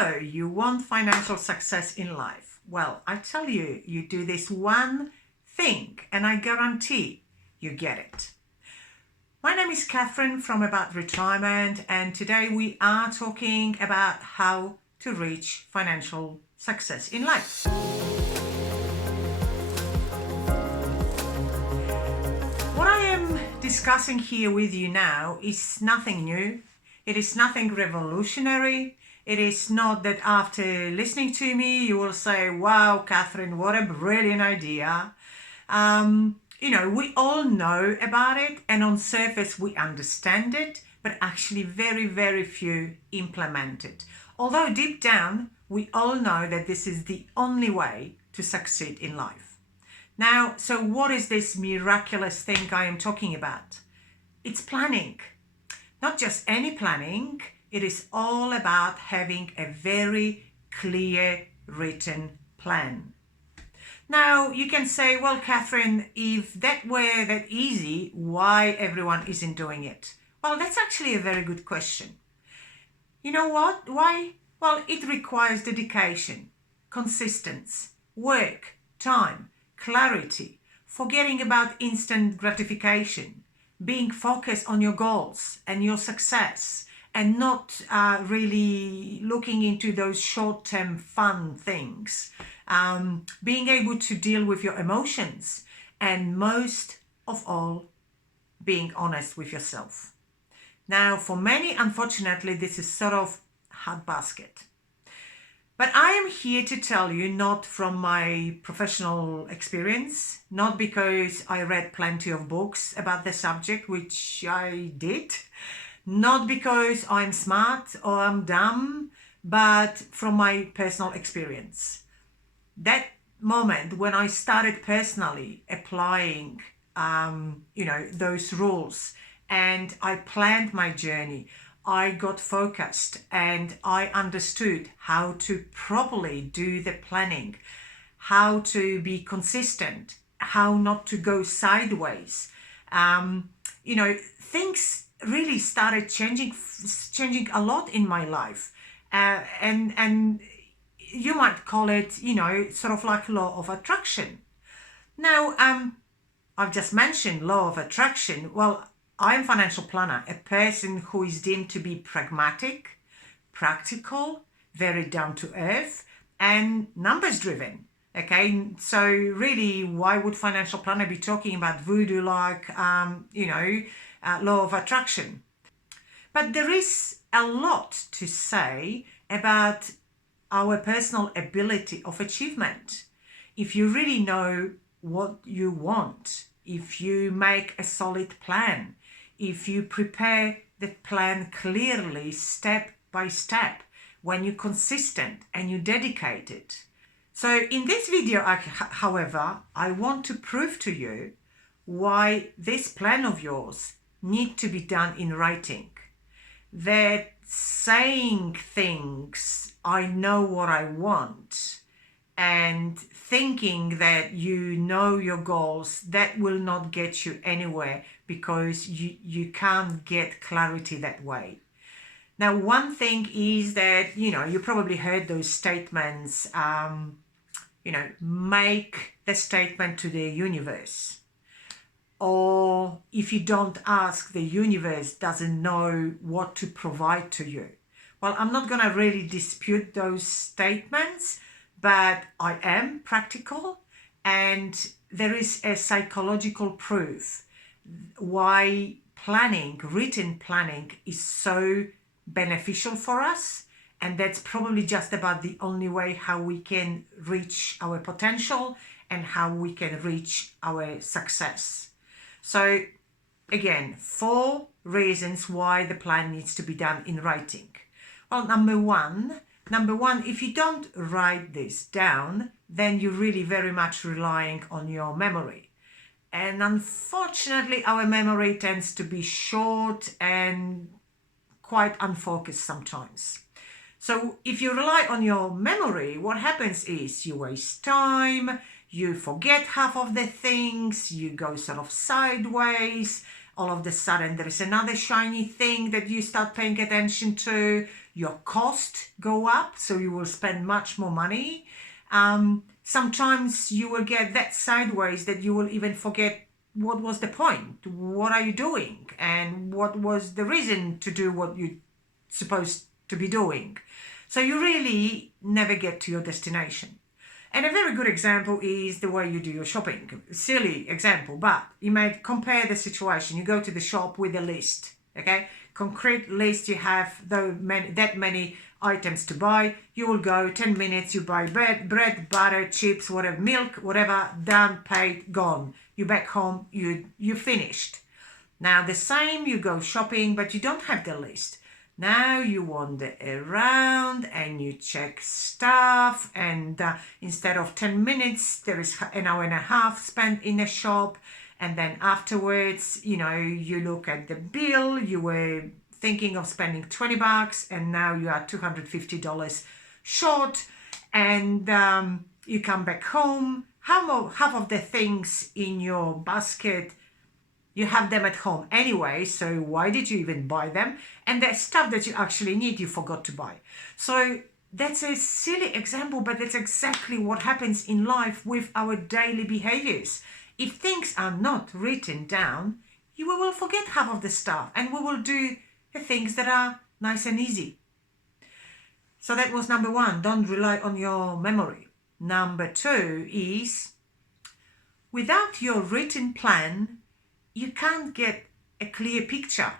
So, you want financial success in life? Well, I tell you, you do this one thing and I guarantee you get it. My name is Katherine from About Retirement, and today we are talking about how to reach financial success in life. What I am discussing here with you now is nothing new. It is nothing revolutionary. It is not that after listening to me, you will say, wow, Katherine, what a brilliant idea. We all know about it, and on surface we understand it, but actually very, very few implement it. Although deep down, we all know that this is the only way to succeed in life. Now, so what is this miraculous thing I am talking about? It's planning. Not just any planning, it is all about having a very clear written plan. Now, you can say, well, Katherine, if that were that easy, why everyone isn't doing it? Well, that's actually a very good question. You know what? Why? Well, it requires dedication, consistency, work, time, clarity, forgetting about instant gratification, being focused on your goals and your success, and not really looking into those short-term fun things. Being able to deal with your emotions, and most of all, being honest with yourself. Now, for many, unfortunately, this is sort of hard basket. But I am here to tell you, not from my professional experience, not because I read plenty of books about the subject, which I did, not because I'm smart or I'm dumb, but from my personal experience. That moment when I started personally applying, those rules, and I planned my journey, I got focused and I understood how to properly do the planning, how to be consistent, how not to go sideways. Things really started changing a lot in my life, and you might call it, sort of like law of attraction. Now, I've just mentioned law of attraction. Well, I'm a financial planner, a person who is deemed to be pragmatic, practical, very down to earth, and numbers driven. Okay, so really, why would financial planner be talking about voodoo like, law of attraction? But there is a lot to say about our personal ability of achievement. If you really know what you want, if you make a solid plan, if you prepare the plan clearly, step by step, when you're consistent and you dedicate it. So in this video, however, I want to prove to you why this plan of yours needs to be done in writing. That saying things, I know what I want, and thinking that you know your goals, that will not get you anywhere, because you can't get clarity that way. Now, one thing is that, you probably heard those statements, make the statement to the universe. Or if you don't ask, the universe doesn't know what to provide to you. Well, I'm not going to really dispute those statements, but I am practical, and there is a psychological proof why planning, written planning, is so beneficial for us. And that's probably just about the only way how we can reach our potential and how we can reach our success. So again, 4 reasons why the plan needs to be done in writing. Well, number one, if you don't write this down, then you're really very much relying on your memory. And unfortunately, our memory tends to be short and quite unfocused sometimes. So if you rely on your memory, what happens is you waste time, you forget half of the things, you go sort of sideways, all of a sudden there is another shiny thing that you start paying attention to. Your cost go up, so you will spend much more money. Sometimes you will get that sideways that you will even forget what was the point, what are you doing, and what was the reason to do what you're supposed to be doing. So you really never get to your destination. And a very good example is the way you do your shopping. Silly example, but you may compare the situation. You go to the shop with a list, okay? Concrete list, you have that many items to buy. You will go 10 minutes, you buy bread, butter, chips, whatever, milk, whatever, done, paid, gone. You back home, you finished. Now the same, you go shopping, but you don't have the list. Now you wander around and you check stuff, and instead of 10 minutes, there is an hour and a half spent in a shop. And then afterwards, you look at the bill, you were thinking of spending $20 and now you are $250 short, and you come back home. Half of the things in your basket, you have them at home anyway, so why did you even buy them? And the stuff that you actually need, you forgot to buy. So that's a silly example, but that's exactly what happens in life with our daily behaviors. If things are not written down, you will forget half of the stuff, and we will do the things that are nice and easy. So that was number one, don't rely on your memory. Number two is, without your written plan, you can't get a clear picture.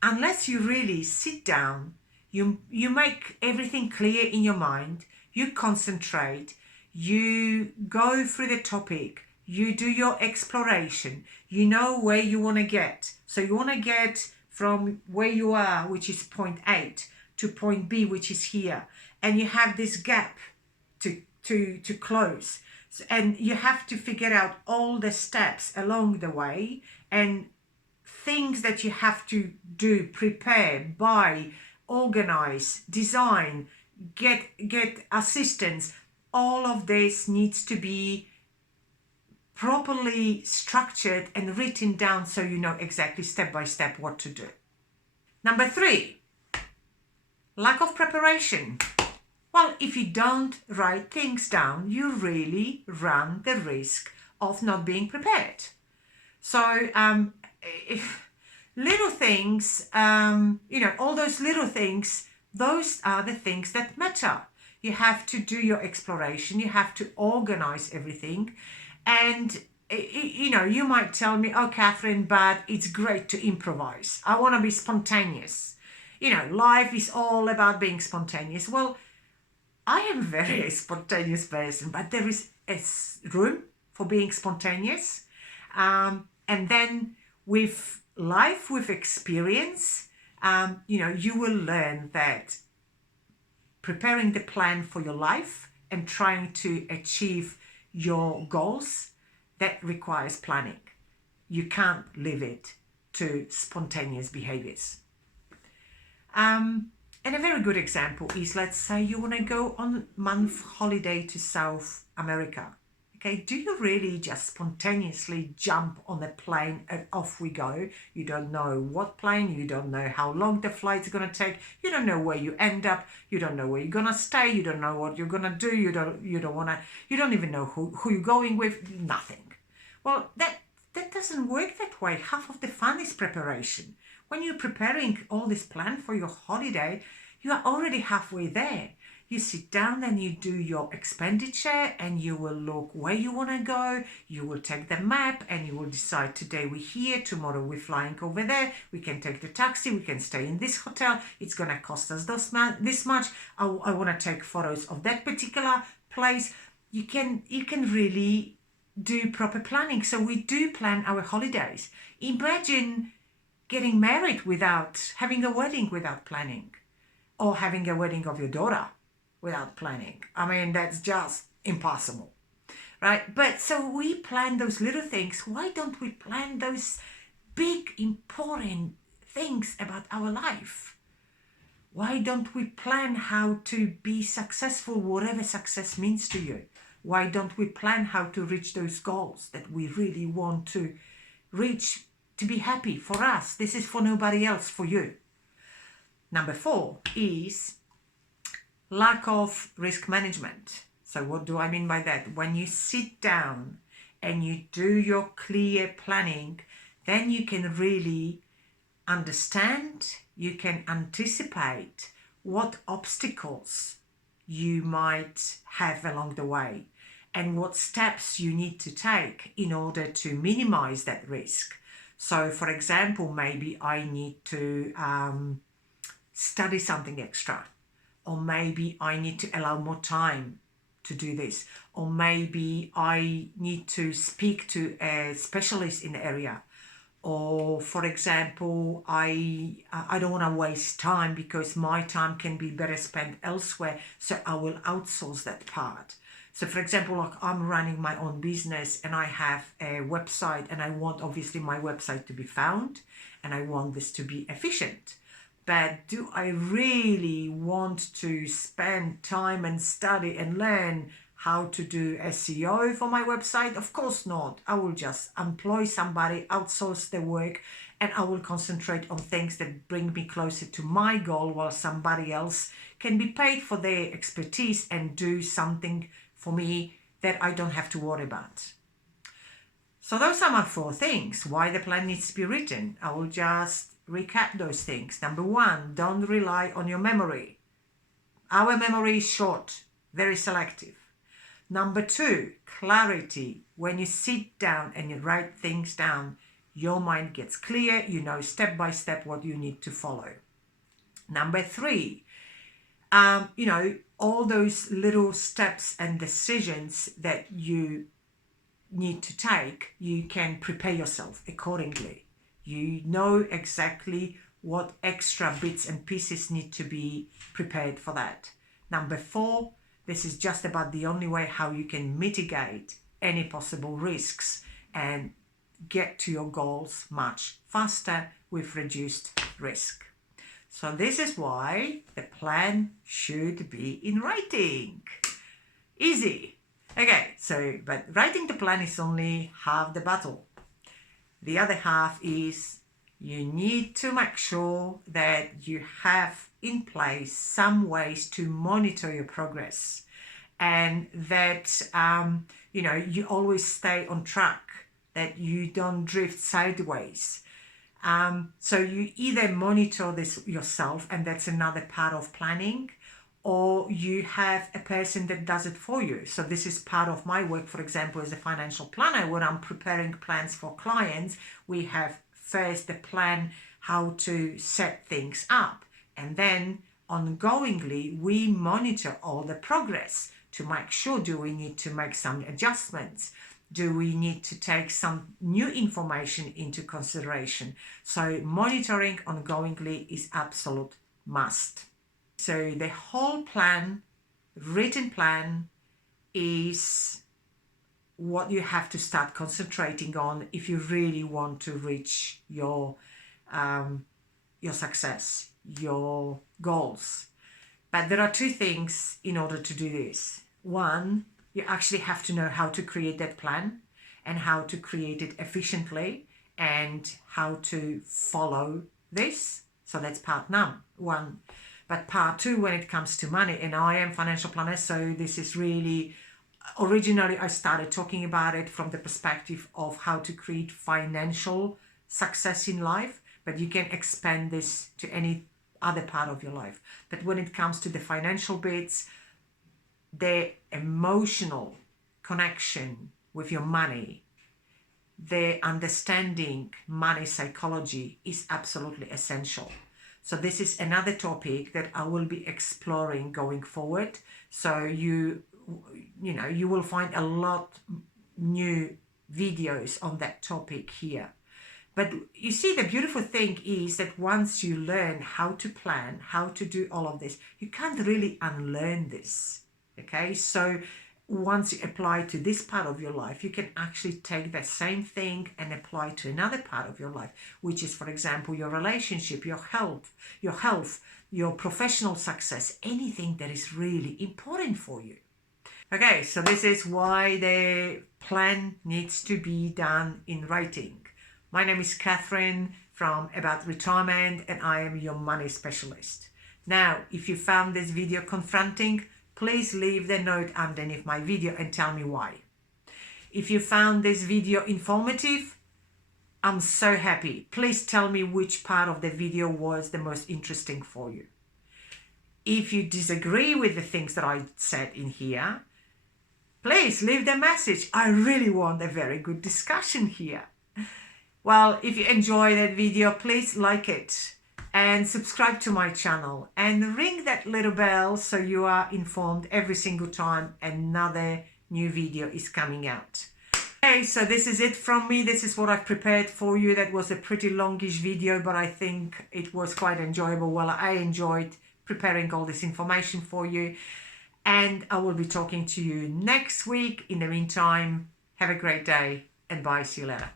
Unless you really sit down, you make everything clear in your mind, you concentrate, you go through the topic, you do your exploration, you know where you want to get. So you want to get from where you are, which is point A, to point B, which is here. And you have this gap to close. So, and you have to figure out all the steps along the way and things that you have to do, prepare, buy, organize, design, get assistance. All of this needs to be properly structured and written down so you know exactly step by step what to do. Number three, lack of preparation. Well, if you don't write things down, you really run the risk of not being prepared. So if little things, all those little things, those are the things that matter. You have to do your exploration, you have to organize everything. And, you might tell me, oh, Katherine, but it's great to improvise. I want to be spontaneous. Life is all about being spontaneous. Well, I am a very spontaneous person, but there is a room for being spontaneous. And then with life, with experience, you will learn that preparing the plan for your life and trying to achieve your goals, that requires planning. You can't leave it to spontaneous behaviors. And a very good example is, let's say you want to go on a month holiday to South America. Okay, do you really just spontaneously jump on a plane and off we go? You don't know what plane, you don't know how long the flight's going to take, you don't know where you end up, you don't know where you're going to stay, you don't know what you're going to do, you don't even know who you're going with, nothing. Well, that doesn't work that way. Half of the fun is preparation. When you're preparing all this plan for your holiday, you are already halfway there. You sit down and you do your expenditure and you will look where you want to go. You will take the map and you will decide, today we're here, tomorrow we're flying over there. We can take the taxi, we can stay in this hotel. It's going to cost us this much. I want to take photos of that particular place. You can really do proper planning. So we do plan our holidays. Imagine getting married without having a wedding without planning, or having a wedding of your daughter without planning. I mean, that's just impossible, right? But so we plan those little things. Why don't we plan those big, important things about our life? Why don't we plan how to be successful, whatever success means to you? Why don't we plan how to reach those goals that we really want to reach to be happy for us. This is for nobody else, for you. Number 4 is lack of risk management. So what do I mean by that? When you sit down and you do your clear planning, then you can really understand, you can anticipate what obstacles you might have along the way and what steps you need to take in order to minimize that risk. So for example, maybe I need to study something extra, or maybe I need to allow more time to do this, or maybe I need to speak to a specialist in the area, or for example, I don't want to waste time because my time can be better spent elsewhere, so I will outsource that part. So for example, like I'm running my own business and I have a website, and I want obviously my website to be found and I want this to be efficient. But do I really want to spend time and study and learn how to do SEO for my website? Of course not. I will just employ somebody, outsource the work, and I will concentrate on things that bring me closer to my goal, while somebody else can be paid for their expertise and do something for me that I don't have to worry about. So those are my 4 things why the plan needs to be written. I will just recap those things. Number 1, don't rely on your memory. Our memory is short, very selective. Number 2, clarity. When you sit down and you write things down, your mind gets clear. You know step by step what you need to follow. Number 3, all those little steps and decisions that you need to take, you can prepare yourself accordingly. You know exactly what extra bits and pieces need to be prepared for that. Number 4, this is just about the only way how you can mitigate any possible risks and get to your goals much faster with reduced risk. So this is why the plan should be in writing. Easy. Okay, but writing the plan is only half the battle. The other half is you need to make sure that you have in place some ways to monitor your progress, and that you always stay on track, that you don't drift sideways. So you either monitor this yourself, and that's another part of planning, or you have a person that does it for you. So this is part of my work, for example, as a financial planner. When I'm preparing plans for clients, we have first the plan how to set things up, and then ongoingly we monitor all the progress to make sure, do we need to make some adjustments? Do we need to take some new information into consideration? So monitoring ongoingly is absolute must. So the whole plan, written plan, is what you have to start concentrating on if you really want to reach your success, your goals. But there are 2 things in order to do this. 1, you actually have to know how to create that plan and how to create it efficiently and how to follow this. So that's part 1. But part 2, when it comes to money, and I am financial planner, so this is really, originally I started talking about it from the perspective of how to create financial success in life, but you can expand this to any other part of your life. But when it comes to the financial bits, the emotional connection with your money, the understanding money psychology is absolutely essential. So this is another topic that I will be exploring going forward. So you will find a lot new videos on that topic here. But you see, the beautiful thing is that once you learn how to plan, how to do all of this, you can't really unlearn this. Okay, so once you apply to this part of your life, you can actually take that same thing and apply to another part of your life, which is, for example, your relationship, your health, your professional success, anything that is really important for you. Okay, so this is why the plan needs to be done in writing. My name is Katherine from About Retirement, and I am your money specialist. Now, if you found this video confronting, please leave the note underneath my video and tell me why. If you found this video informative, I'm so happy. Please tell me which part of the video was the most interesting for you. If you disagree with the things that I said in here, please leave the message. I really want a very good discussion here. Well, if you enjoy that video, please like it and subscribe to my channel and ring that little bell so you are informed every single time another new video is coming out. Okay, so this is it from me. This is what I've prepared for you. That was a pretty longish video, but I think it was quite enjoyable. Well, I enjoyed preparing all this information for you, and I will be talking to you next week. In the meantime, have a great day and bye. See you later.